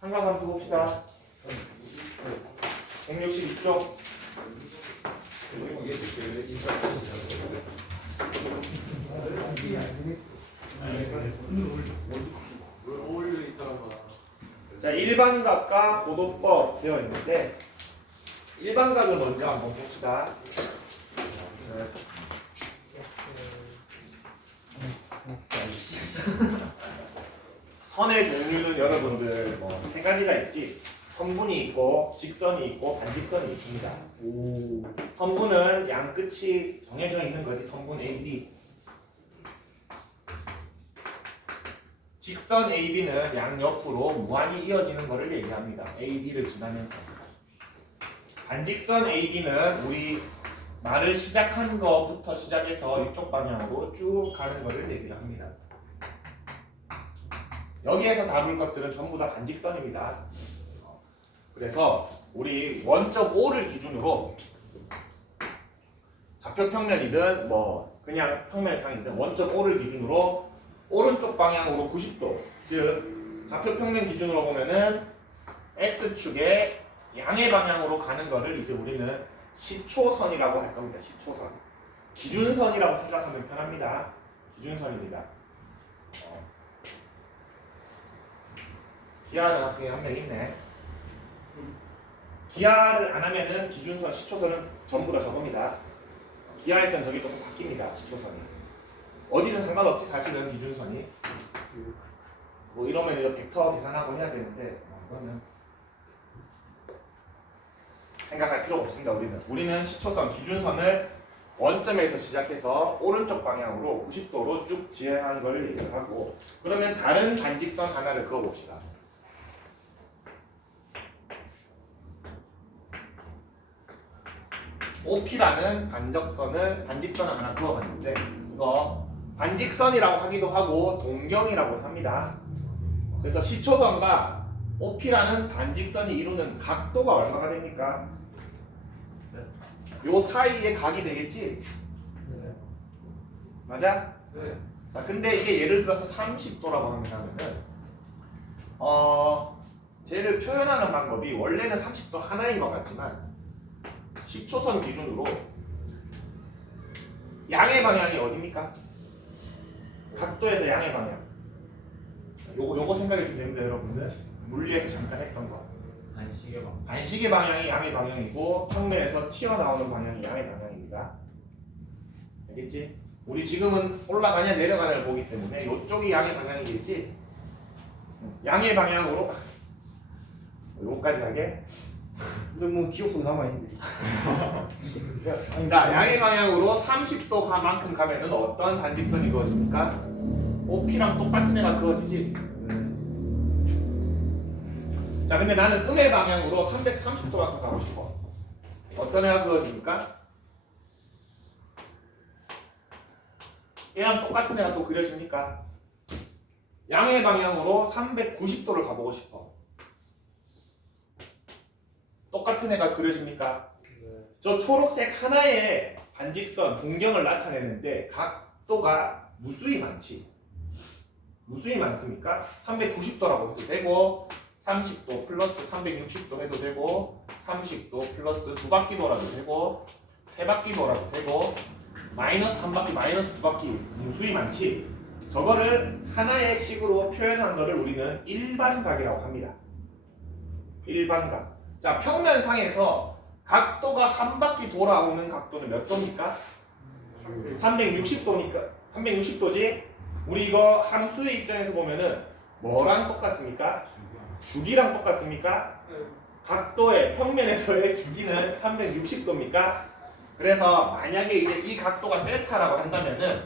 삼각함수 봅시다. 162쪽. 자, 일반각과 고도법 되어 있는데 일반각을 먼저 한번 봅시다. 선의 종류는 여러분들 뭐 세 가지가 있지. 선분이 있고 직선이 있고 반직선이 있습니다. 선분은 양 끝이 정해져 있는 거지. 선분 AB. 직선 AB는 양 옆으로 무한히 이어지는 것을 얘기합니다. AB를 지나면서. 반직선 AB는 우리 말을 시작한 것부터 시작해서 이쪽 방향으로 쭉 가는 것을 얘기를 합니다. 여기에서 다룰 것들은 전부 다 반직선입니다. 그래서 우리 원점 O를 기준으로 좌표평면이든 뭐 그냥 평면상이든 원점 O를 기준으로 오른쪽 방향으로 90도, 즉 좌표평면 기준으로 보면은 X축의 양의 방향으로 가는 거를 이제 우리는 시초선이라고 할 겁니다. 시초선. 기준선이라고 생각하면 편합니다. 기준선입니다. 기하하는 학생이 한 명 있네. 기하를 안 하면은 기준선, 시초선은 전부 다 저겁니다. 기하에서는 저게 조금 바뀝니다. 시초선이. 어디서 상관없지 사실은 기준선이. 뭐 이러면 이거 벡터 계산하고 해야 되는데 그거는 생각할 필요가 없습니다. 우리는 시초선, 기준선을 원점에서 시작해서 오른쪽 방향으로 90도로 쭉 지향하는 걸 얘기를 하고, 그러면 다른 반직선 하나를 그어봅시다. OP라는 반직선을 하나 그어봤는데 이거 반직선이라고 하기도 하고 동경이라고 합니다. 그래서 시초선과 OP라는 반직선이 이루는 각도가 얼마가 됩니까? 요 사이에 각이 되겠지? 네. 맞아? 네. 자, 근데 이게 예를 들어서 30도라고 하면은 쟤를 표현하는 방법이 원래는 30도 하나인 것 같지만 시초선 기준으로 양의 방향이 어디입니까? 각도에서 양의 방향. 요거 생각해 주면 됩니다, 여러분들. 물리에서 잠깐 했던 거. 반시계 방향이 양의 방향이고 평면에서 튀어나오는 방향이 양의 방향입니다. 알겠지? 우리 지금은 올라가냐 내려가냐를 보기 때문에 이쪽이 양의 방향이겠지? 양의 방향으로 요거까지 하게. 근데 뭐 기억도 남아있는데. 자, 양의 방향으로 30도만큼 가면은 어떤 반직선이 그어집니까? OP랑 똑같은 애가 그어지지? 자, 근데 나는 음의 방향으로 330도만큼 가고 싶어. 어떤 애가 그어집니까? 얘랑 똑같은 애가 또 그려집니까? 양의 방향으로 390도를 가보고 싶어. 똑같은 애가 그려집니까? 저 초록색 하나의 반직선, 동경을 나타내는데 각도가 무수히 많지. 무수히 많습니까? 390도라고 해도 되고 30도 플러스 360도 해도 되고 30도 플러스 2바퀴도라도 되고 3바퀴도라도 되고 마이너스 3바퀴, 마이너스 2바퀴 무수히 많지. 저거를 하나의 식으로 표현한 거를 우리는 일반각이라고 합니다. 일반각. 자, 평면상에서 각도가 한 바퀴 돌아오는 각도는 몇 도입니까? 360도니까 360도지? 우리 이거 함수의 입장에서 보면은 뭐랑 똑같습니까? 주기랑 똑같습니까? 각도의 평면에서의 주기는 360도입니까? 그래서 만약에 이제 이 각도가 세타라고 한다면은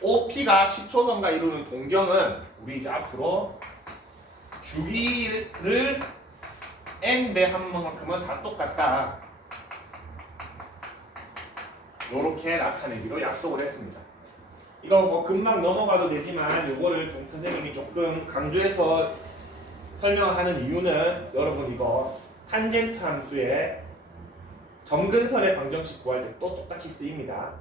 OP가 시초선과 이루는 동경은 우리 이제 앞으로 주기를 n배 한 만큼은 다 똑같다. 요렇게 나타내기로 약속을 했습니다. 이거 뭐 금방 넘어가도 되지만 요거를 좀 선생님이 조금 강조해서 설명을 하는 이유는 여러분 이거 탄젠트 함수의 점근선의 방정식 구할 때 또 똑같이 쓰입니다.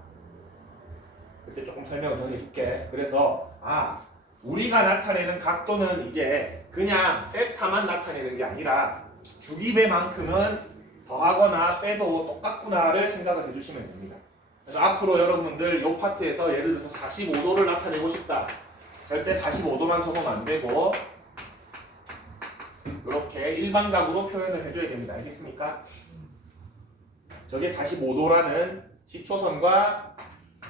그때 조금 설명을 더 해줄게. 그래서 우리가 나타내는 각도는 이제 그냥 세타만 나타내는 게 아니라 주기배만큼은 더하거나 빼도 똑같구나를 생각을 해주시면 됩니다. 그래서 앞으로 여러분들 이 파트에서 예를 들어서 45도를 나타내고 싶다. 절대 45도만 적으면 안 되고 이렇게 일반각으로 표현을 해줘야 됩니다. 알겠습니까? 저게 45도라는 시초선과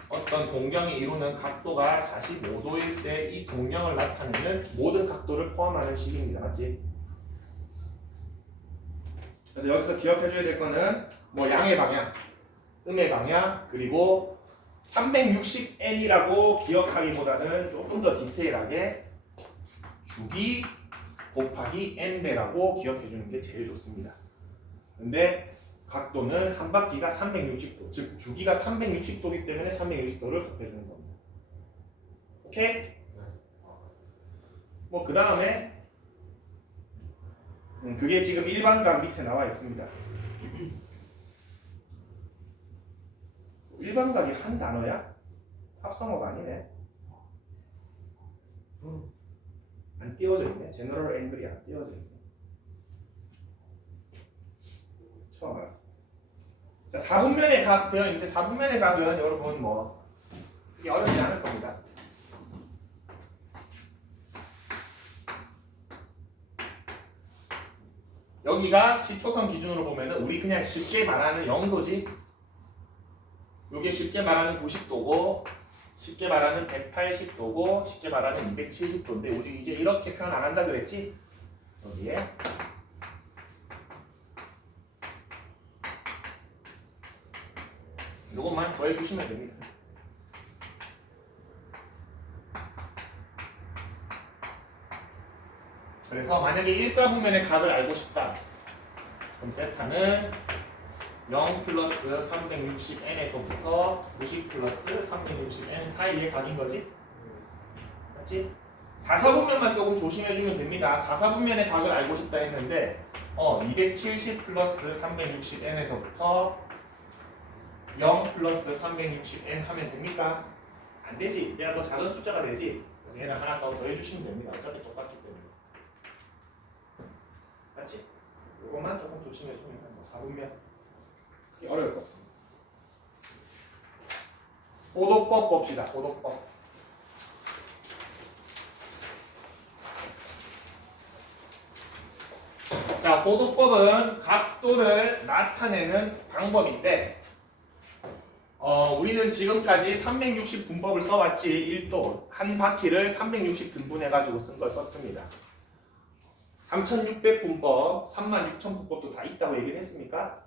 어떤 동경이 이루는 각도가 45도일 때 이 동경을 나타내는 모든 각도를 포함하는 식입니다. 맞지? 그래서 여기서 기억해줘야 될 거는 뭐 양의 방향, 음의 방향, 그리고 360n이라고 기억하기보다는 조금 더 디테일하게 주기 곱하기 n배라고 기억해주는 게 제일 좋습니다. 근데 각도는 한 바퀴가 360도, 즉 주기가 360도이기 때문에 360도를 곱해주는 겁니다. 오케이? 뭐 그 다음에 그게 지금 일반각 밑에 나와 있습니다. 일반각이 한 단어야? 합성어가 아니네. 안 띄워져 있네. 제너럴 앵글이 안 띄워져 있네. 처음 알았어. 자, 4분면의 각 되어 있는데 4분면의 각은 여러분 뭐 그게 어렵지 않을 겁니다. 여기가 시초선 기준으로 보면은 우리 그냥 쉽게 말하는 0도지. 요게 쉽게 말하는 90도고 쉽게 말하는 180도고 쉽게 말하는 270도인데 우리 이제 이렇게 표현 안 한다 그랬지? 여기에 요것만 더해주시면 됩니다. 그래서 만약에 1사분면의 각을 알고 싶다. 그럼 세타는 0 플러스 360n에서부터 90 플러스 360n 사이의 각인 거지? 맞지? 4사분면만 조금 조심해주면 됩니다. 4사분면의 각을 알고 싶다 했는데 270 플러스 360n에서부터 0 플러스 360n 하면 됩니까? 안 되지. 얘가 더 작은 숫자가 되지. 그래서 얘는 하나 더 더해주시면 됩니다. 어차피 똑같기 때문에. 맞지? 이것만 조금 조심해주면 4분면 그게 어려울 거 없습니다. 호도법 봅시다. 호도법. 자, 호도법은 각도를 나타내는 방법인데 우리는 지금까지 360 분법을 써왔지. 1도 한 바퀴를 360 등분해가지고 쓴 걸 썼습니다. 3600 분법, 36000 분법도 다 있다고 얘기를 했습니까?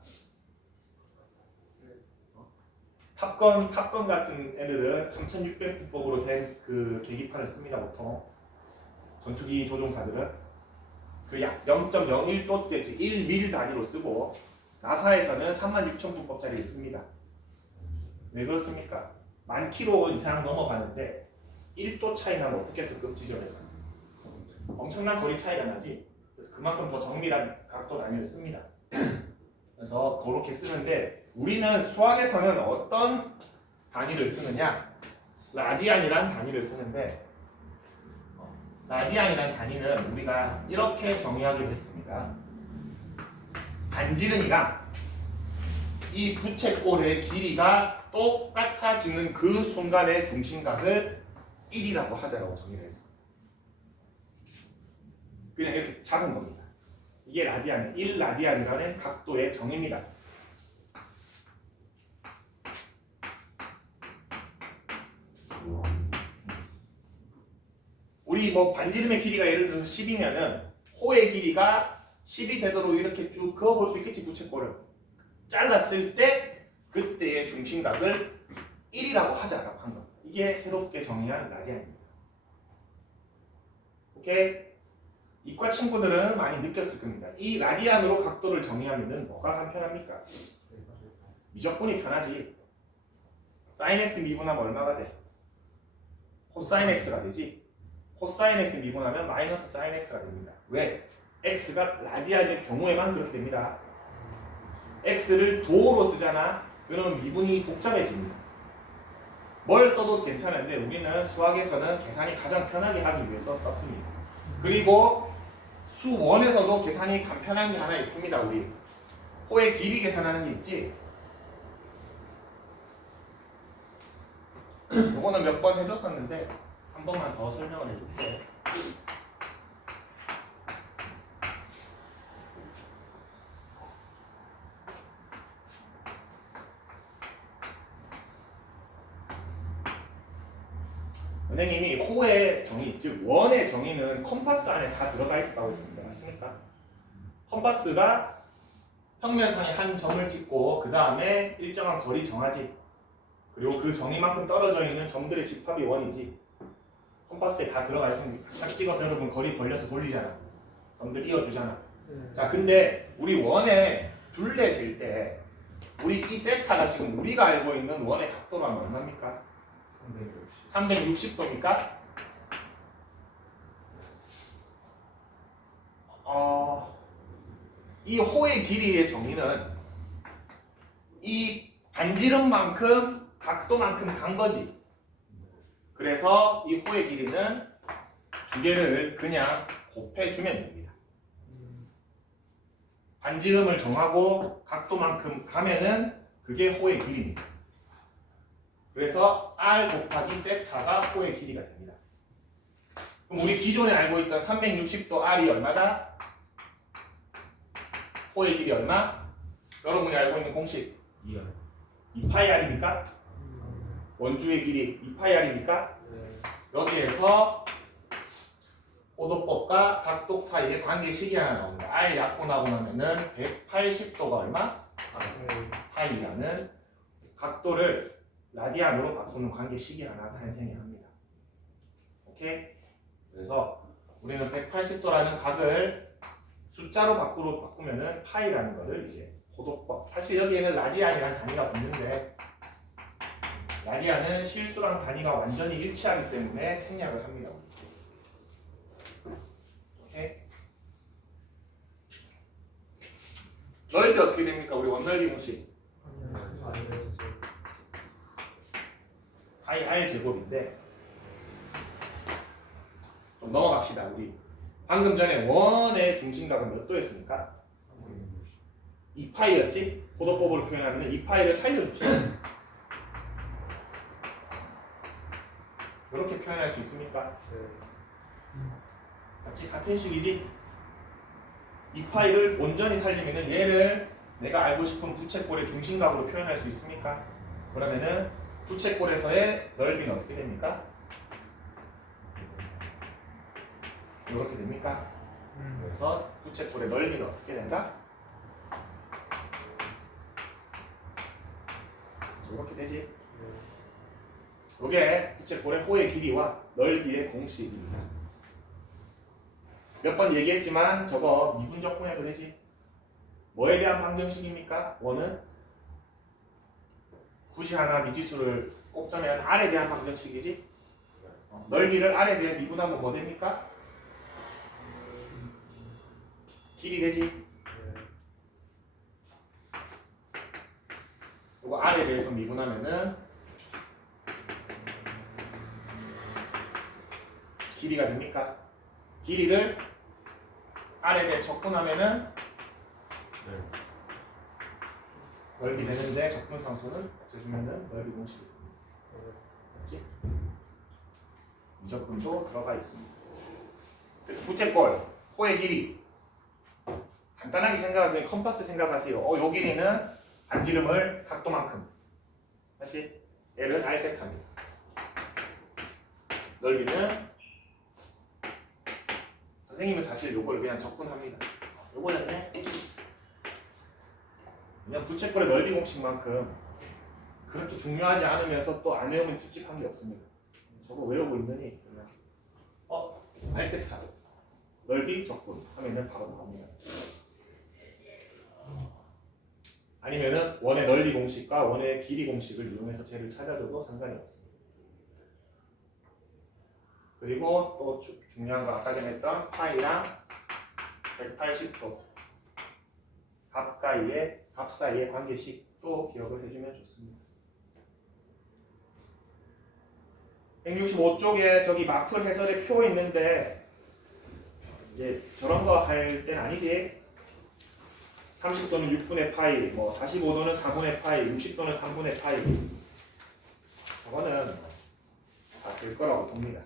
탑건 같은 애들은 3600 분법으로 된 그 계기판을 씁니다. 보통 전투기 조종사들은 그 약 0.01도까지 1mm 단위로 쓰고 나사에서는 36000 분법짜리 있습니다. 왜 그렇습니까? 10,000km 이상 넘어가는데 1도 차이 나면 어떻게 했어? 급 지점에서 엄청난 거리 차이가 나지. 그래서 그만큼 더 정밀한 각도 단위를 씁니다. 그래서 그렇게 쓰는데 우리는 수학에서는 어떤 단위를 쓰느냐? 라디안이란 단위를 쓰는데 라디안이란 단위는 우리가 이렇게 정의하기로 했습니다. 반지름이랑 이 부채꼴의 길이가 똑같아지는 그 순간의 중심각을 1이라고 하자라고 정의를 했습니다. 그냥 이렇게 작은 겁니다. 이게 라디안, 1라디안이라는 각도의 정의입니다. 우리 뭐 반지름의 길이가 예를 들어서 10이면은 호의 길이가 10이 되도록 이렇게 쭉 그어볼 수 있겠지. 부채꼴을 잘랐을 때 그때의 중심각을 1이라고 하자라고 한 겁니다. 이게 새롭게 정의한 라디안입니다. 오케이? 이과 친구들은 많이 느꼈을 겁니다. 이 라디안으로 각도를 정의하면은 뭐가 간편합니까? 미적분이 편하지. 사인 x 미분하면 얼마가 돼? 코사인 x가 되지. 코사인 x 미분하면 마이너스 사인 x가 됩니다. 왜? x가 라디안일 경우에만 그렇게 됩니다. x를 도로 쓰잖아. 그러면 미분이 복잡해집니다. 뭘 써도 괜찮은데 우리는 수학에서는 계산이 가장 편하게 하기 위해서 썼습니다. 그리고 수원에서도 계산이 간편한 게 하나 있습니다. 우리 호의 길이 계산하는 게 있지. 요거는 몇 번 해줬었는데 한 번만 더 설명을 해줄게. 선생님이 호의 정의, 즉 원의 정의는 컴파스 안에 다 들어가 있다고 했습니다. 맞습니까? 컴파스가 평면상에 한 점을 찍고 그 다음에 일정한 거리 정하지. 그리고 그 정의만큼 떨어져 있는 점들의 집합이 원이지. 컴파스에 다 들어가 있으면 딱 찍어서 여러분 거리 벌려서 돌리잖아. 점들 이어주잖아. 자, 근데 우리 원에 둘레 질 때 우리 이 세타가 지금 우리가 알고 있는 원의 각도가 얼마입니까? 360도입니까? 이 호의 길이의 정의는 이 반지름만큼 각도만큼 간 거지. 그래서 이 호의 길이는 두 개를 그냥 곱해주면 됩니다. 반지름을 정하고 각도만큼 가면은 그게 호의 길이입니다. 그래서 R 곱하기 세타가 호의 길이가 됩니다. 그럼 우리 기존에 알고 있던 360도 R이 얼마다? 호의 길이 얼마? 여러분이 알고 있는 공식 2파이 R입니까? 원주의 길이 2파이 R입니까? 여기에서 호도법과 각도 사이의 관계식이 하나 나옵니다. R 약분하고 나면은 180도가 얼마? 파이라는 각도를 라디안으로 바꾸는 관계식이 하나 탄생이 합니다. 오케이? 그래서 우리는 180도라는 각을 숫자로 바꾸면은 파이라는 거를 이제 호도법. 사실 여기에는 라디안이라는 단위가 붙는데 라디안은 실수랑 단위가 완전히 일치하기 때문에 생략을 합니다. 오케이? 넓이 어떻게 됩니까? 우리 원넓이 공식 파이 R 제곱인데 좀 넘어갑시다. 우리 방금 전에 원의 중심각은 몇 도였습니까? 2파이였지? 호도법으로 표현하면 2파이를 살려줍시다. 이렇게 표현할 수 있습니까? 같은 식이지? 2파이를 온전히 살리면은 얘를 내가 알고 싶은 부채꼴의 중심각으로 표현할 수 있습니까? 그러면은 부채꼴에서의 넓이는 어떻게 됩니까? 이렇게 됩니까? 그래서 부채꼴의 넓이는 어떻게 된다? 이렇게 되지? 이게 부채꼴의 호의 길이와 넓이의 공식입니다. 몇 번 얘기했지만 저거 미분적분해도 되지? 뭐에 대한 방정식입니까? 원은 굳이 하나 미지수를 꼽자면 R에 대한 방정식이지? 넓이를 R에 대해 미분하면 뭐 됩니까? 길이 되지? 이거 R에 대해서 미분하면은 길이가 됩니까? 길이를 R에 대해 적분하면은 넓이 되는데 적분상수는 없애주면은 넓이 공식이 됩니다. 맞지? 미적분도 들어가 있습니다. 그래서 부채꼴, 호의 길이 간단하게 생각하세요. 컴파스 생각하세요. 요 길이는 반지름을 각도만큼 맞지? 얘를 R세타입니다. 넓이는 선생님은 사실 요걸 그냥 적분합니다. 요거는 그냥 부채꼴의 넓이 공식만큼 그렇게 중요하지 않으면서 또 안 외우면 찝찝한 게 없습니다. 저거 외우고 있느니 그냥 R세타 넓이 적분 하면은 바로 나옵니다. 아니면은 원의 넓이 공식과 원의 길이 공식을 이용해서 쟤를 찾아줘도 상관이 없습니다. 그리고 또 중요한 거 아까 전에 했던 파이랑 180도 값 사이의 관계식도 기억을 해주면 좋습니다. 165쪽에 저기 마플 해설의 표 있는데 이제 저런 거 할 땐 아니지. 30도는 6분의 파이, 뭐 45도는 4분의 파이, 60도는 3분의 파이. 저거는 다 될 거라고 봅니다.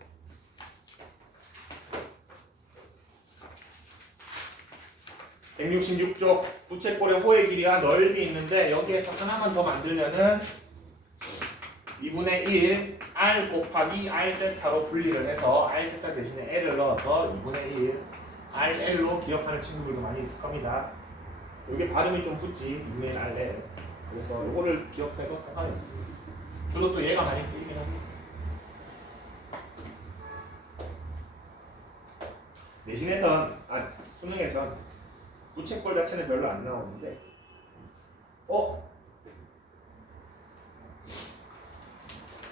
(166쪽) 부채꼴의 호의 길이와 넓이 있는데 여기에서 하나만 더 만들면은 2분의 1 r 곱하기 r 세타로 분리를 해서 r 세타 대신에 l을 넣어서 2분의 1 rl로 기억하는 친구들도 많이 있을 겁니다. 이게 발음이 좀 붙지. 2분의 1 rl. 그래서 이거를 기억해도 상관이 없습니다. 주로 또 얘가 많이 쓰이긴 합니다. 내신에선 수능에선 부채꼴 자체는 별로 안 나오는데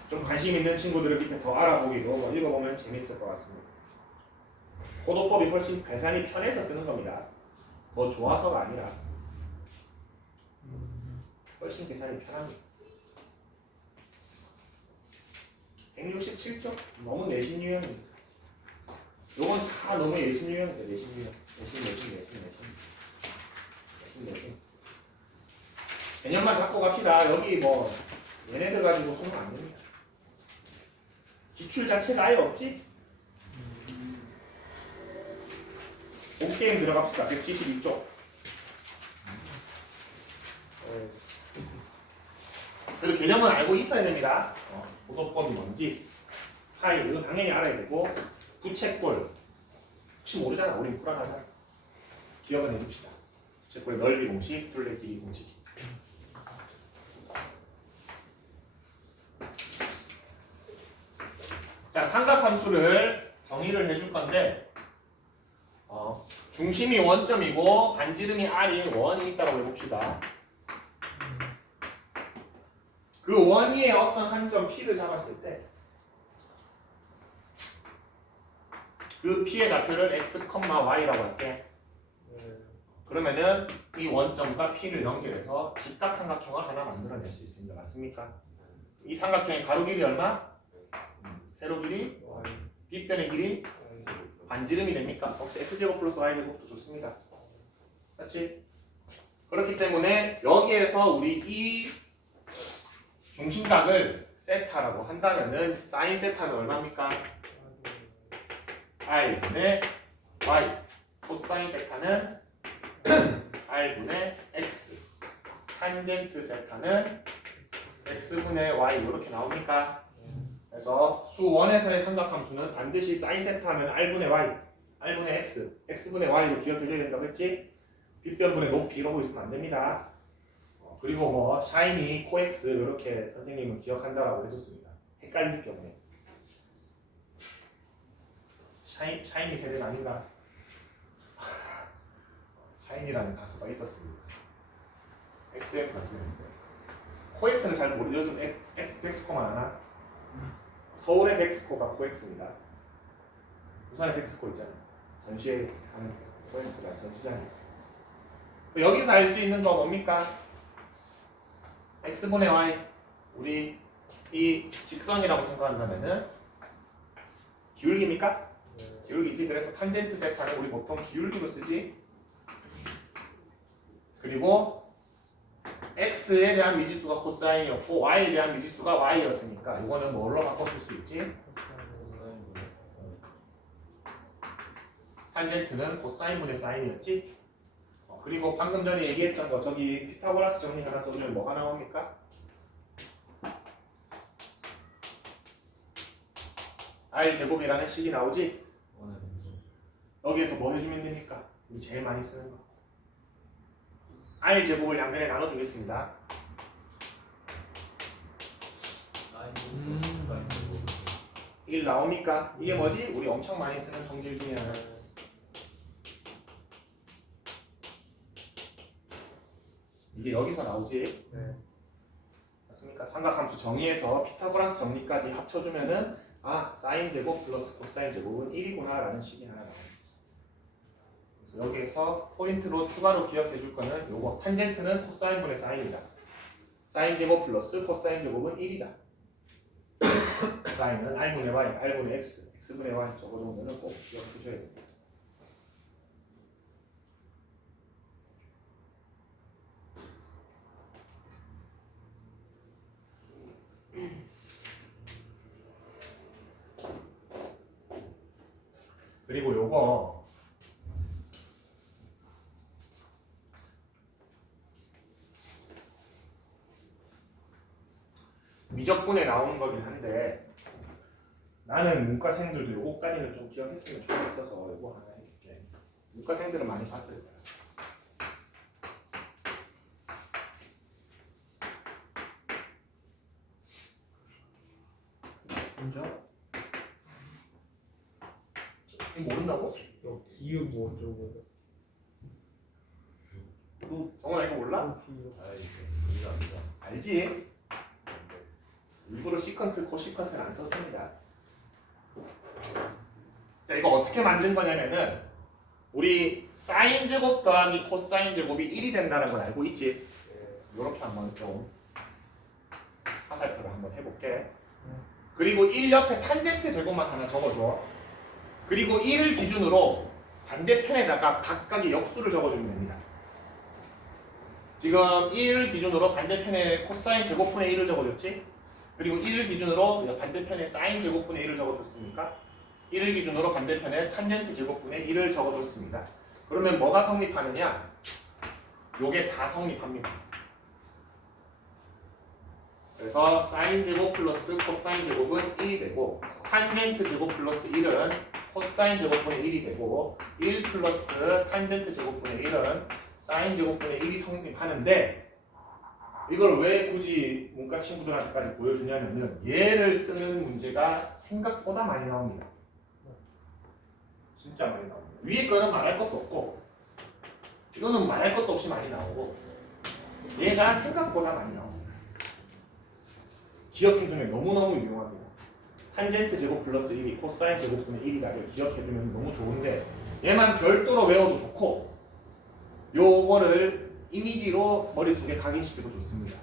좀 관심 있는 친구들은 밑에 더 알아보기로 읽어보면 재밌을 것 같습니다. 호도법이 훨씬 계산이 편해서 쓰는 겁니다. 뭐 좋아서가 아니라 훨씬 계산이 편합니다. 167쪽 너무 내신 유형입니다. 요건 다 너무 내신 유형입니다. 내신 유형. 내신. 개념만 잡고 갑시다. 여기 뭐 얘네들 가지고 수능 안 됩니다. 기출 자체가 아예 없지? 홈게임 들어갑시다. 172쪽. 그래도 개념은 알고 있어야 됩니다. 호도법이 뭔지. 파이, 이거 당연히 알아야 되고. 부채꼴. 혹시 모르잖아. 우린 불안하잖아. 기억은 해줍시다. 부채꼴의 넓이 공식, 둘레 길이 공식. 자, 삼각함수를 정의를 해줄 건데 중심이 원점이고 반지름이 r인 원이 있다고 해봅시다. 그 원 위에 어떤 한 점 P를 잡았을 때 그 P의 좌표를 x, y라고 할게. 그러면은 이 원점과 P를 연결해서 직각삼각형을 하나 만들어낼 수 있습니다. 맞습니까? 이 삼각형의 가로 길이 얼마? 세로 길이? 빗변의 길이? 반지름이 됩니까? 혹시 x제곱 플러스 y제곱도 좋습니다. 맞지? 그렇기 때문에 여기에서 우리 이 중심각을 세타라고 한다면은 사인 세타는 얼마입니까? r분의 y. 코사인 세타는 r분의 x. 탄젠트 세타는 x분의 y. 이렇게 나옵니까? 그래서 수 1에서의 삼각함수는 반드시 사인 세타면 r분의 y, r분의 x, x분의 y로 기억해줘야 된다고 했지? 빗변분의 높이 이러고 있으면 안 됩니다. 그리고 뭐 샤이니, 코엑스 이렇게 선생님은 기억한다라고 해줬습니다. 헷갈릴 경우에. 샤이니 세대는 아닌가? 샤이니라는 가수가 있었습니다. SM 가수입니다. 코엑스는 잘 모르죠. 요즘 엑스코만 아나? 서울의 백스코가 코엑스입니다. 부산의 백스코 있잖아요. 전시회 하는 코엑스가 전시장에 있어요. 여기서 알 수 있는 거 뭡니까? x분의 y. 우리 이 직선이라고 생각한다면은 기울기입니까? 기울기지. 그래서 탄젠트 세타는 우리 보통 기울기로 쓰지. 그리고 x에 대한 미지수가 코사인이었고 y에 대한 미지수가 y였으니까 이거는 뭘로 바꿔 쓸 수 있지? 탄젠트는 코사인분의 사인이었지? 그리고 방금 전에 얘기했던 거 저기 피타고라스 정리 하나 써주면 뭐가 나옵니까? r 제곱이라는 식이 나오지? 여기에서 뭐 해주면 됩니까? 우리 제일 많이 쓰는 거 r 제곱을 양면에 나눠주겠습니다. 이게 나옵니까? 이게 뭐지? 우리 엄청 많이 쓰는 성질 중에 하나. 이게 여기서 나오지? 네. 맞습니까? 삼각함수 정의에서 피타고라스 정리까지 합쳐주면은 사인 제곱 플러스 코사인 제곱은 1이구나 라는 식이 하나 나옵니다. 그래서 여기에서 포인트로 추가로 기억해 줄 거는 요거 탄젠트는 코사인분의 사인이다. 사인 제곱 플러스 코사인 제곱은 1이다. 사인은 r분의 y, r분의 x, x분의 y 저거 정도는 꼭 기억해 줘야 됩니다. 그리고 요거 미적분에 나오는 거긴 한데 나는 문과생들도 요거까지는 좀 기억했으면 좋겠어서 요거 하나 해줄게. 문과생들은 많이 봤을 거야. 진짜? 이거 모른다고? 너 기후 뭐 어쩌고 정원아 이거 몰라? 알지? 일부러 시컨트, 코시컨트는 안 썼습니다. 자, 이거 어떻게 만든 거냐면은 우리 사인 제곱 더하기 코사인 제곱이 1이 된다는 걸 알고 있지? 이렇게 한번 좀 화살표를 한번 해볼게. 그리고 1 옆에 탄젠트 제곱만 하나 적어줘. 그리고 1을 기준으로 반대편에다가 각각의 역수를 적어주면 됩니다. 지금 1을 기준으로 반대편에 코사인 제곱분의 1을 적어줬지? 그리고 1을 기준으로 반대편에 사인 제곱분의 1을 적어줬으니까 1을 기준으로 반대편에 탄젠트 제곱분의 1을 적어줬습니다. 그러면 뭐가 성립하느냐? 요게 다 성립합니다. 그래서 사인 제곱 플러스 코사인 제곱은 1이 되고 탄젠트 제곱 플러스 1은 코사인 제곱분의 1이 되고 1 플러스 탄젠트 제곱분의 1은 사인 제곱분의 1이 성립하는데 이걸 왜 굳이 문과 친구들한테까지 보여주냐면은 얘를 쓰는 문제가 생각보다 많이 나옵니다. 진짜 많이 나옵니다. 위에 거는 말할 것도 없고 이거는 말할 것도 없이 많이 나오고 얘가 생각보다 많이 나옵니다. 기억해두면 너무너무 유용합니다. 탄젠트 제곱 플러스 1이 코사인 제곱분의 1이다를 기억해두면 너무 좋은데 얘만 별도로 외워도 좋고 요거를 이미지로 머릿속에 각인시켜도 좋습니다.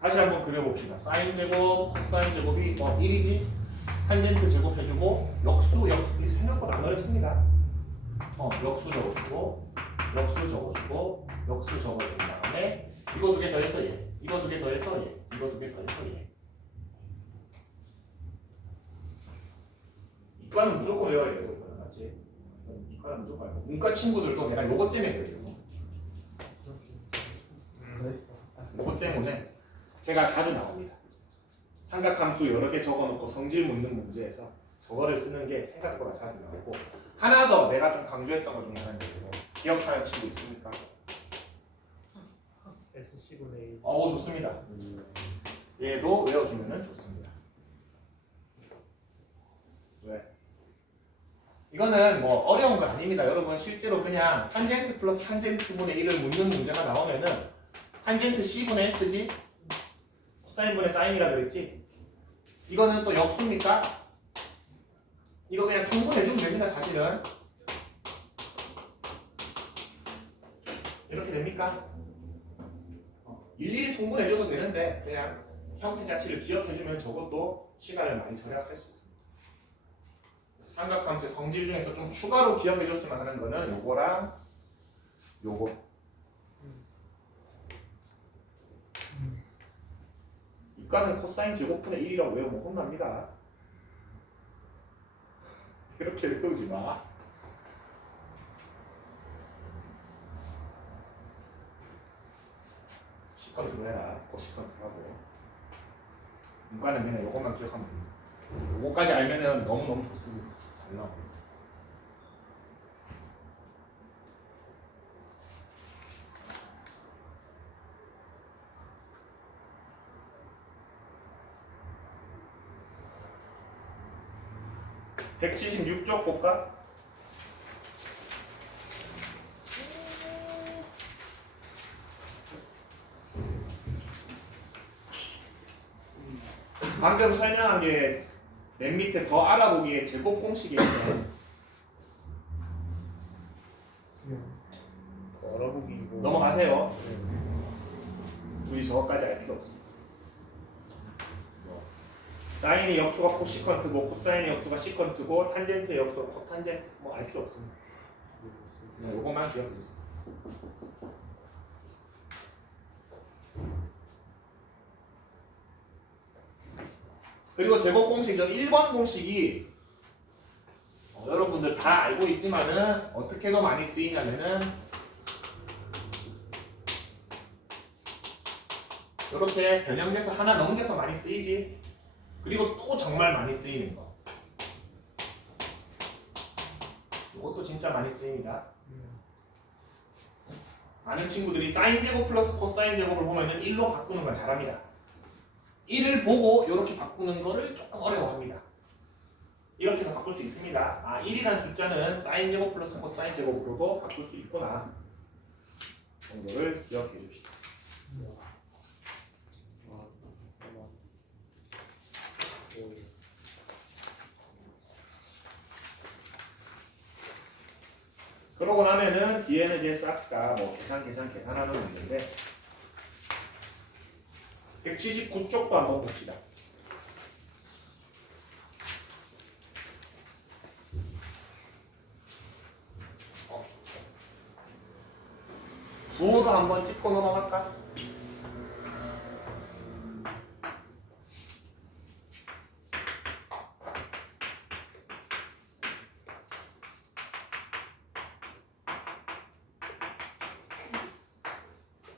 다시 한번 그려봅시다. 사인 제곱, 코사인 제곱이 1이지? 탄젠트 제곱 해주고 역수 생각보다 안 어렵습니다. 역수 적어주고 역수 적어주고 역수 적어준 다음에 이거 두 개 더해서 얘, 이거 두 개 더해서 얘, 이거 두 개 더해서 얘. 이과는 무조건 외워야 돼요. 이거는 맞지? 이과는 무조건 외워. 문과 친구들도 내가 요거 때문에 그래요. 요거 때문에 제가 자주 나옵니다. 삼각함수 여러 개 적어놓고 성질 묻는 문제에서 저거를 쓰는 게 생각보다 자주 나오고 하나 더 내가 좀 강조했던 것 중에 하나인데 기억하는 친구 있습니까? SC분의 1 좋습니다. 얘도 외워주면 좋습니다. 왜? 이거는 뭐 어려운 건 아닙니다. 여러분 실제로 그냥 탄젠트 플러스 탄젠트분의 1을 묻는 문제가 나오면은 탄젠트 C분의 S지? 코사인분의 사인이라 그랬지? 이거는 또 역수입니까? 이거 그냥 통분해주면 됩니다. 사실은 이렇게 됩니까? 일일이 통분해줘도 되는데 그냥 형태 자체를 기억해주면 저것도 시간을 많이 절약할 수 있습니다. 그래서 삼각함수의 성질 중에서 좀 추가로 기억해줬으면 하는 거는 요거랑 요거. 이과는 코사인 제곱분의 1이라고 외우면 혼납니다. 이렇게 외우지 마. 시컨트로 해라. 코시컨트로 하고. 문과는 그냥 요것만 기억하면 됩니다. 요거까지 알면은 너무너무 좋습니다. 잘 나옵니다. (176쪽) 볼까? 방금 설명한 게 맨 밑에 더 알아보기에 제곱 공식이 있네. 알아보기고 넘어가세요. 우리 저거까지 알 필요 없습니다. 사인의 역수가 코시컨트고 코사인의 역수가 시컨트고 탄젠트의 역수가 코탄젠트 뭐 알 필요 없습니다. 그냥 요것만 기억해 주세요. 그리고 제곱 공식은 1번 공식이 여러분들 다 알고 있지만은 어떻게도 많이 쓰이냐면은 이렇게 변형돼서 하나 넘겨서 많이 쓰이지. 그리고 또 정말 많이 쓰이는 거. 이것도 진짜 많이 쓰입니다. 아는 친구들이 사인 제곱 플러스 코사인 제곱을 보면은 1로 바꾸는 건 잘합니다. 1을 보고 이렇게 바꾸는 거를 조금 어려워합니다. 이렇게도 바꿀 수 있습니다. 아, 1이라는 숫자는 사인 제곱 플러스 코사인 제곱으로도 바꿀 수 있구나 정도를 기억해 줍시다. 그러고 나면은 뒤에는 이제 싹 다 뭐 계산하는 문제인데 179쪽도 한번 봅시다. 부호도 한번 찍고 넘어갈까?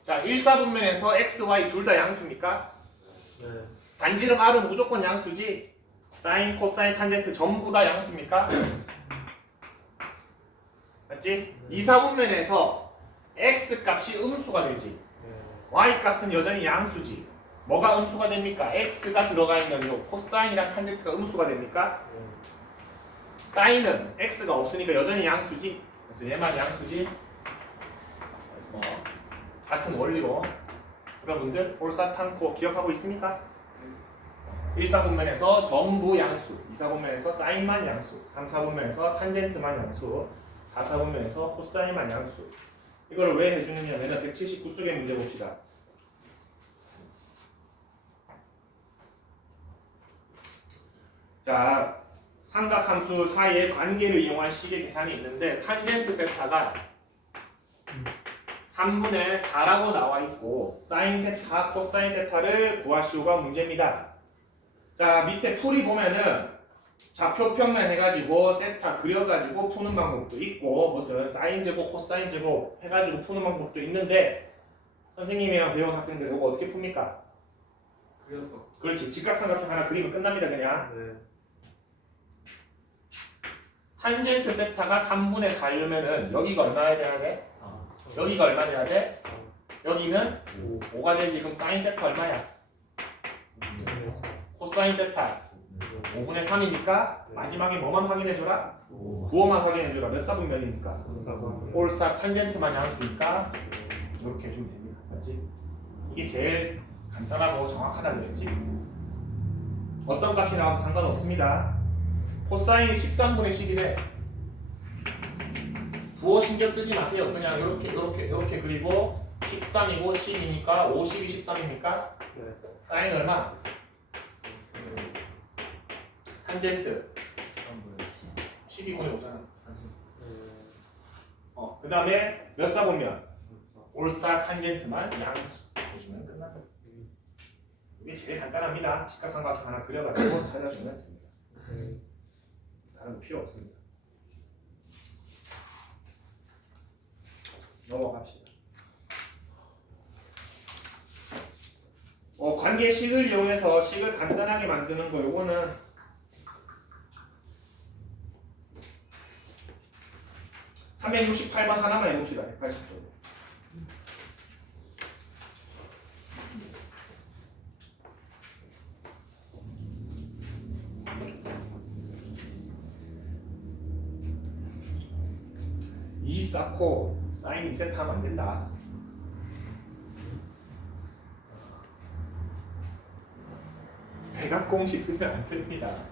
자, 1사분면에서 x, y 둘 다 양수입니까? 네. 반지름 r은 무조건 양수지? 사인, 코사인, 탄젠트 전부 다 양수입니까? 맞지? 2사분면에서 x 값이 음수가 되지. y 값은 여전히 양수지. 뭐가 음수가 됩니까? x가 들어가 있는 요 코사인이랑 탄젠트가 음수가 됩니까? 사인은 x가 없으니까 여전히 양수지. 그래서 얘만 양수지. 그래서 뭐 같은 원리로 여러분들 올사탕코 기억하고 있습니까? 1사분면에서 전부 양수, 2사분면에서 사인만 양수, 3사분면에서 탄젠트만 양수, 4사분면에서 코사인만 양수. 이거를 왜 해주느냐면 179쪽의 문제 봅시다. 자, 삼각함수 사이의 관계를 이용한 식의 계산이 있는데 탄젠트 세타가 3분의 4라고 나와 있고 사인 세타, 코사인 세타를 구하시오가 문제입니다. 자, 밑에 풀이 보면은 좌표평면 해가지고 세타 그려가지고 푸는 방법도 있고 무슨 사인 제곱, 코사인 제곱 해가지고 푸는 방법도 있는데 선생님이랑 배운 학생들 이거 어떻게 풉니까? 그렸어. 그렇지, 직각삼각형 하나 그리면 끝납니다. 그냥 네. 탄젠트 세타가 3분의 4려면은 여기가 얼마나 돼야 돼? 여기가 얼마 돼야 돼? 여기는 5가 되지. 그럼 사인 세타 얼마야? 코사인 세타 5분의 3이니까 마지막에 뭐만 확인해줘라? 부호만 확인해줘라. 몇 사분면입니까? 올사 탄젠트만 양수니까 이렇게 해주면 됩니다. 맞지? 이게 제일 간단하고 정확하다는 거지. 어떤 값이 나와도 상관없습니다. 코사인이 13분의 10이래. 부호 신경 쓰지 마세요. 그냥 이렇게 그리고 13이고 10이니까 50이 13이니까 네. 사인 얼마? 탄젠트 12분의 5잖아. 그 다음에 몇 사분면? 올사 탄젠트만 양수 해주면 끝난다. 이게 제일 간단합니다. 직각삼각형 하나 그려가지고 찾아주면 됩니다. 다른 거 필요 없습니다. 넘어갑시다. 관계식을 이용해서 식을 간단하게 만드는 거 요거는 (368번) 하나만 해봅시다. 180쪽. 이 쌓고 사인 2세트 하면 안 된다. 대각 공식 쓰면 안 됩니다.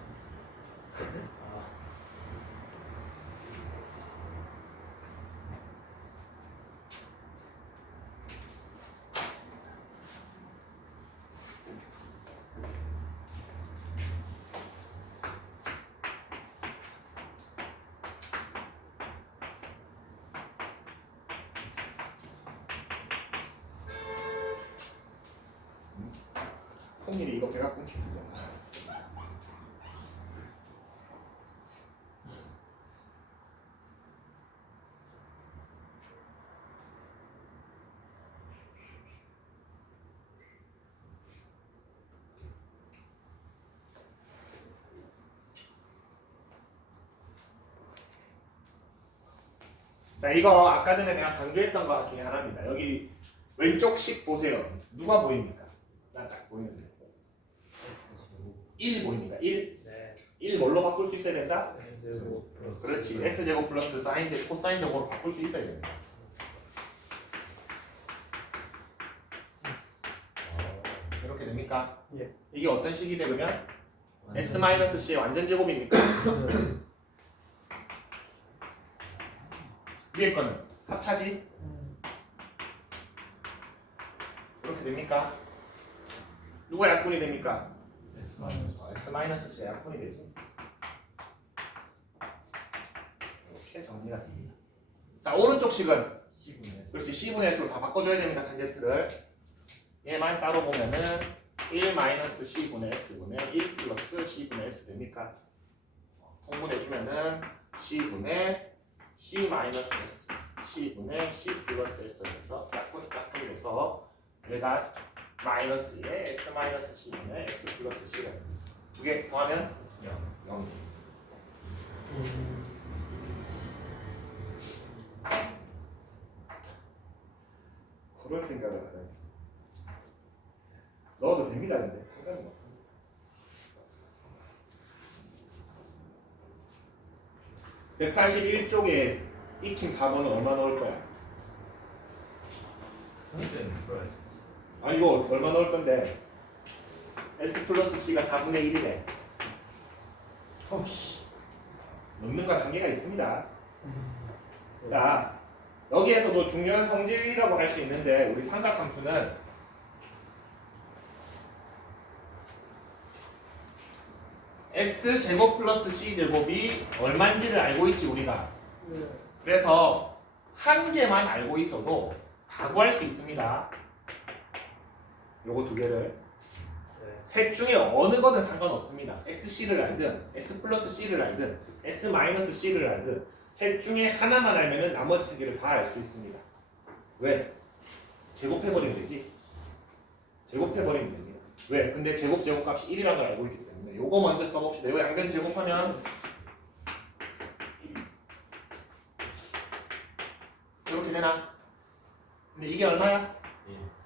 큰일이 이거 대각 공식 쓰잖아. 자, 이거 아까 전에 내가 강조했던 것 중에 하나입니다. 여기 왼쪽 식 보세요. 누가 보입니까? 난 딱 보이는데. 1 보입니까? 1. 네. 1 뭘로 바꿀 수 있어야 된다? X제곱 그렇지. x제곱 플러스 사인제곱 코사인제곱으로 바꿀 수 있어야 된다. 이렇게 됩니까? 예. 이게 어떤 식이 되면 S-C의 완전 제곱입니까? 위에 거는 합차지? 이렇게 됩니까? 누가 약분이 됩니까? S-C의 약분이 되지. 이렇게 정리가 됩니다. 자, 오른쪽 식은 그렇지. C분의 S로 다 바꿔줘야 됩니다. 탄젠트를. 얘만 따로 보면은 1 마이너스 C분의 S분의 1 플러스 C분의 S 됩니까? 통분해주면은 C분의 C 마이너스 S C분의 C 플러스 S에서 약분이 돼서 얘가 마이너스에 S 마이너스 C분의 S 플러스 C가 두 개 더하면 0. 그런 생각을 하다니. 넣어도 됩니다. 근데 상관은 없습니다. (181쪽에) 익힘 4번은 얼마 넣을 거야? 아니 이거 얼마 넣을 건데 S 플러스 C가 4분의 1이래. 넣는 건 한계가 있습니다. 자, 여기에서도 중요한 성질이라고 할 수 있는데 우리 삼각함수는 S제곱 플러스 C제곱이 얼마인지를 알고 있지 우리가. 그래서 한 개만 알고 있어도 다 구할 수 있습니다. 요거 두 개를. 셋 중에 어느 거든 상관없습니다. SC를 알든 S 플러스 C를 알든 S 마이너스 C를 알든 셋 중에 하나만 알면은 나머지 세 개를 다 알 수 있습니다. 왜? 제곱해버리면 되지. 제곱해버리면 됩니다. 왜? 근데 제곱값이 1이라는 걸 알고 있기 때문에 요거 먼저 써봅시다. 이거 양변 제곱하면 이렇게 되나? 근데 이게 얼마야?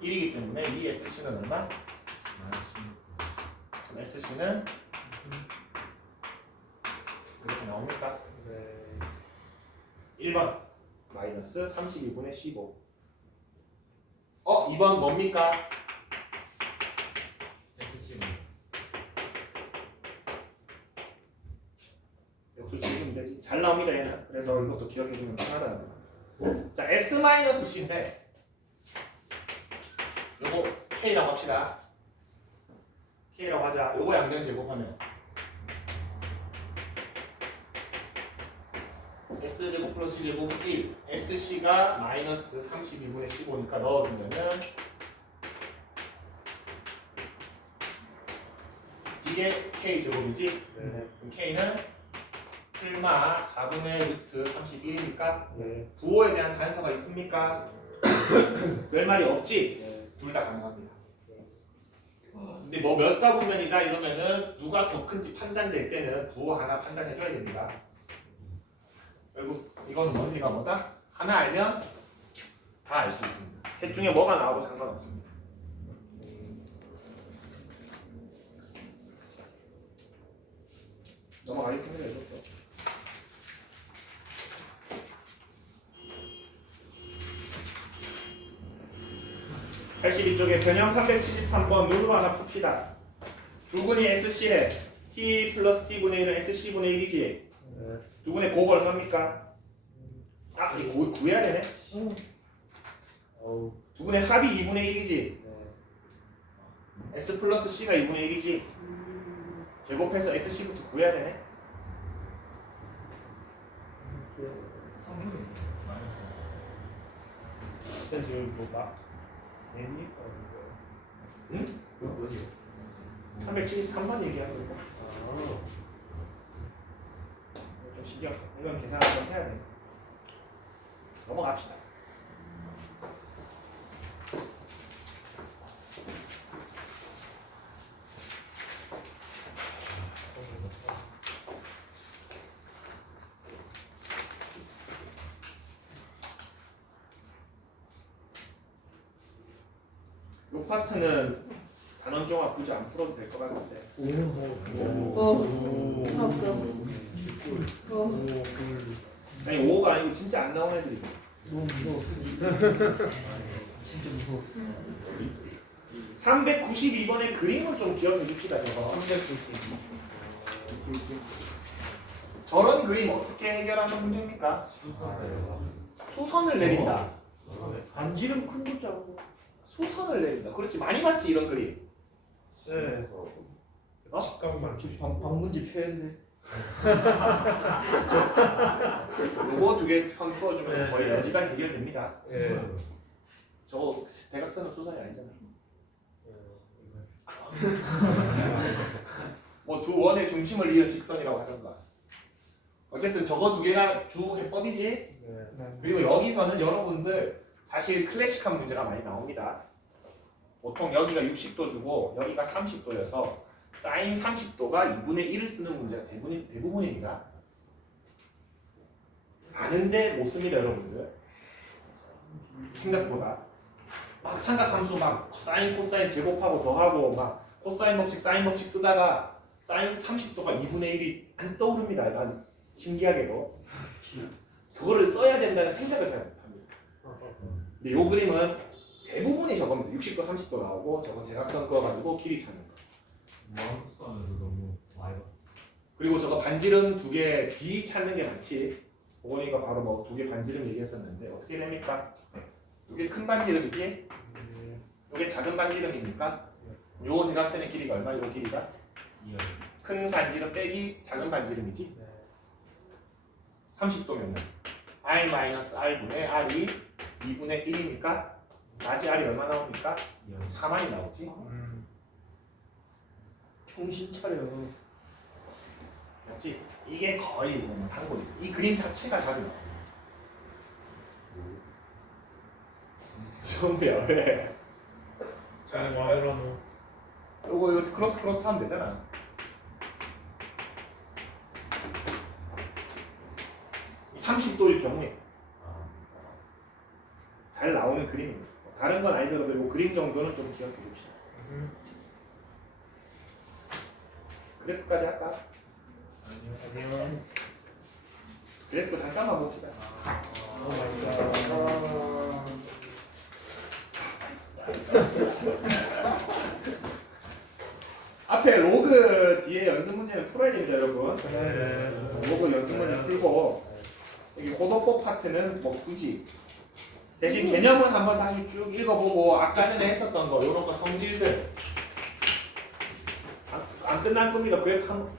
1이기 때문에 이 SC는 얼마? 그럼 SC는 이렇게 나옵니까? 1번 마이너스 32분의 15. 2번 뭡니까? 역수 찍으면 되지. 잘 나옵니다 얘는. 그래서 이것도 기억해주면 편하다는 거. 자, S-C인데 요거 K라고 합시다. K라고 하자. 요거 양변 제곱하면 S제곱 플러스 C제곱 1 SC가 마이너스 32분의 15니까 넣어주면은 이게 K제곱이지? 그럼 K는 틀마 4분의 루트 31이니까 부호에 대한 단서가 있습니까? 될 말이 없지? 둘 다 가능합니다. 근데 뭐 몇 사분면이다 이러면은 누가 더 큰지 판단될 때는 부호 하나 판단해줘야 됩니다. 결국 이건 원리가 뭐다? 하나 알면 다 알 수 있습니다. 셋 중에 뭐가 나와도 상관없습니다. 넘어가겠습니다. 이것도. (82쪽에) 변형 373번 누르 하나 풉시다. 두분이 SC래 T 플러스 T분의 1은 SC분의 1이지. 두분의 곱 얼마입니까? 이거 구해야 되네. 두분의 합이 2분의 1이지. S 플러스 C가 2분의 1이지. 제곱해서 SC부터 구해야 되네. 지금 뭐가? 응? 373번 얘기하는 거. 좀 신경 써. 이건 계산 한번 해야 돼. 넘어갑시다. 파트는 단원종합 굳이 안 풀어도 될 것 같은데. 아니 5가 아니고 진짜 안 나온 애들이. 너무 무서워. 진짜 무서워. 392번의 그림을 좀 기억해 줍시다. 저거. 저런 그림 어떻게 해결하는 문제입니까? 수선을 내린다. 반지름 큰 거 짜고. 수선을 내린다. 그렇지, 많이 봤지 이런 그림. 네. 어? 직감만. 방문지 최애인데. 요거 두 개 선 그어주면 거의 여지간 해결됩니다. 예. 저거 대각선은 수선이 아니잖아. 뭐 두 원의 중심을 이은 직선이라고 하던가. 어쨌든 저거 두 개가 주 해법이지. 네. 그리고 여기서는 여러분들 사실 클래식한 문제가 많이 나옵니다. 보통 여기가 60도 주고 여기가 30도여서 사인 30도가 2분의 1을 쓰는 문제가 대부분입니다. 아는데 못 씁니다, 여러분들. 생각보다 막 삼각함수 막 사인 코사인 제곱하고 더하고 막 코사인 법칙 사인 법칙 쓰다가 사인 30도가 2분의 1이 안 떠오릅니다. 난 신기하게도 그거를 써야 된다는 생각을 잘 못합니다. 근데 요 그림은 대부분이 저겁니다. 60도 30도 나오고 저거 대각선 그어가지고 길이 찾는 거. 마음속에서 너무 많이 봤어. 그리고 저거 반지름 두 개 B 찾는 게 많지. 보니까 바로 뭐 두 개 반지름 얘기했었는데 어떻게 됩니까? 이게 큰 반지름이지? 이게 작은 반지름입니까? 요 대각선의 길이가 얼마? 요 길이가? 큰 반지름 빼기 작은 반지름이지? 30도면 R-R분의 R이 2분의 1이니까 나지 R이 얼마 나옵니까? 4만이 나오지? 정신 차려. 맞지? 이게 거의 뭐 단골이. 이 그림 자체가 자주 나와. 정우야 왜? 저는 와그라노. 이거 크로스 하면 되잖아. 이 30도일 경우에 잘 나오는 그림입니다. 다른 건 아니더라도 이 그림 정도는 좀 기억해 봅시다. 그래프까지 할까? 아니요. 그래프 잠깐만 봅시다. 앞에 로그 뒤에 연습 문제는 풀어야 됩니다, 여러분. 로그 연습 문제 풀고 여기 호도법 파트는 뭐 굳이 대신 개념은 한번 다시 쭉 읽어보고 아까 전에 했었던 거 이런 거 성질들 안 끝난 겁니다. 그래프 한번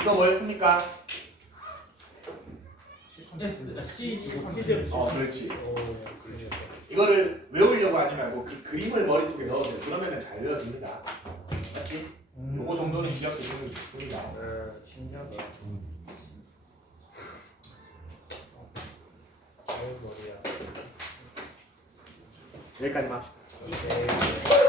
이거 뭐였습니까? C 그렇지. 이거를 외우려고 하지 말고 그 그림을 머릿속에 넣어줘요. 그러면은 잘 외워집니다. 맞지? 요거 정도는 기억해 두는 게 좋습니다. 신기하다. 머리야. 여기까지만. 네.